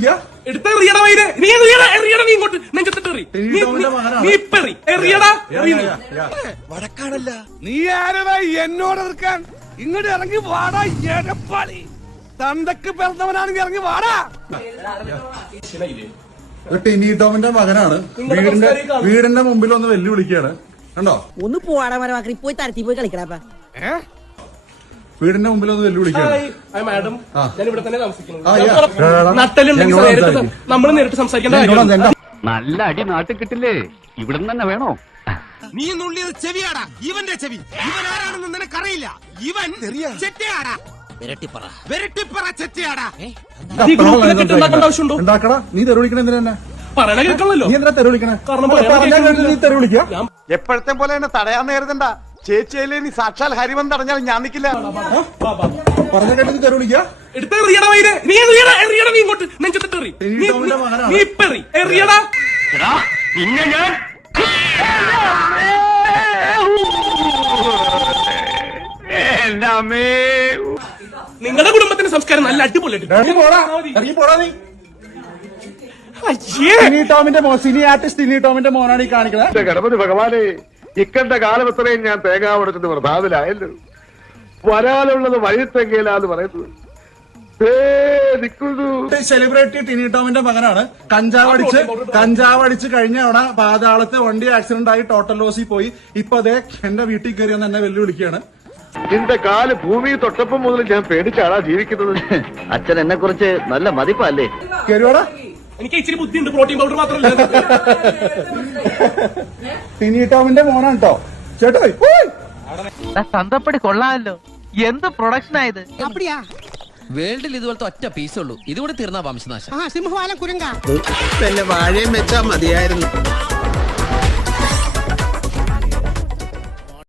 തെറിവിളിക്കുക? എടുത്തെറിയടാ വൈര്. നീ ഇങ്ങോട്ട് നെഞ്ചത്തെറി. വടക്കാണല്ല. നീ ആരടാ എന്നോട് എതിർക്കാൻ? ഇങ്ങോട്ട് ഇറങ്ങി വാടാ എടപ്പാളി. തന്തക്ക് പിറന്നവനാണെങ്കിൽ ഇറങ്ങി വാടാ. ടിനി ടോമിന്റെ മകനാണ്. വീടിന്റെ മുമ്പിൽ ഒന്ന് വെല്ലുവിളിക്കുകയാണ്. കണ്ടോ? ഒന്ന് പോവാടാ മരമാക്കി പോയി തരത്തി പോയി കളിക്കടാ. വീടിന്റെ മുമ്പിൽ ഒന്ന് വെല്ലുവിളിക്കുകയാണ്. മാഡം, ഞാൻ ഇവിടെ തന്നെ താമസിക്കുന്നത്. നട്ടലുണ്ടെങ്കിൽ നമ്മൾ നേരിട്ട് സംസാരിക്കേണ്ട. നല്ല അടി നാട്ടിൽ കിട്ടില്ലേ? ഇവിടെ തന്നെ വേണോ? നീ നുള്ളിയത് ചെവിയാടാ. ഇവന്റെ ചെവി. ഇവൻ ആരാണെന്ന് നിനക്കറിയില്ല. ഇവൻ ചെറ്റയാടാ. വെരട്ടിപ്പറ ചെറ്റയാടാ. ആവശ്യമുണ്ടോ? എന്താക്കടാ നീ തെരുവിളിക്കണ എന്തിനാ? പറയണ കേൾക്കണല്ലോ. നീ എന്തിനാ തെരുവിളിക്കണേ? നീ തെരുവിളിക്കുക? എപ്പോഴത്തെ പോലെ എന്നെ തടയാന്ന് കരുതണ്ട. ചേച്ചിയല്ലേ നീ സാക്ഷാൽ ഹരിവൻ തടഞ്ഞാൽ ഞാൻ നിൽക്കില്ല. പറഞ്ഞ കേട്ട് നീ തെരുവിളിക്കുക? എടുത്തെറിയടാ വൈര്. നീ ഇങ്ങോട്ട് നെഞ്ചത്തെറി. എറിയടാ. പിന്നെ ഞാൻ നിങ്ങളുടെ കുടുംബത്തിന്റെ സംസ്കാരം നല്ല അടിപൊളിയായിട്ട്. ടിനി ടോമിന്റെ സിനി ആർട്ടിസ്റ്റ് ടിനി ടോമിന്റെ മോനാണ് ഈ കാണിക്കുന്നത്. ഗണപതി ഭഗവാനെ, ഇക്കണ്ട കാലം എത്രയും ഞാൻ തേങ്ങ കൊടുത്തിട്ട് പ്രഭാവിലായല്ലോ. വരാനുള്ളത് വഴിത്തെങ്കയിലാന്ന് പറയുന്നത്. സെലിബ്രിറ്റി ടിനി ടോമിന്റെ മകനാണ്. കഞ്ചാവടിച്ച് കഴിഞ്ഞ അവിടെ പാതാളത്തെ വണ്ടി ആക്സിഡന്റ് ആയി ടോട്ടൽ ലോസിൽ പോയി. ഇപ്പൊ അതേ എന്റെ വീട്ടിൽ കയറി വന്ന് എന്നെ വെല്ലുവിളിക്കുകയാണ്. നിന്റെ കാല് ഭൂമി തൊട്ടപ്പം മുതൽ ഞാൻ പേടിച്ചാടാ ജീവിക്കുന്നത്. അച്ഛൻ എന്നെ കുറിച്ച് നല്ല മതിപ്പല്ലേ? കയറിയോടാ. എനിക്ക് ഇച്ചിരി ബുദ്ധിയുണ്ട്. പ്രോട്ടീൻ പൗഡർ മാത്രമല്ല. ടിനി ടോമിന്റെ മോനാണ് കേട്ടോ ചേട്ടാ. സന്തപ്പടി കൊള്ളാമല്ലോ. എന്ത് പ്രൊഡക്ഷൻ ആയത്? അപ്പടിയാ വേൾഡിൽ ഇതുപോലത്തെ ഒറ്റ പീസുള്ളൂ. ഇതുകൂടെ തീർന്നാ വംശനാശം. സിംഹവാലം കുരങ്ക പിന്നെ വാഴയും വെച്ചാ മതിയായിരുന്നു.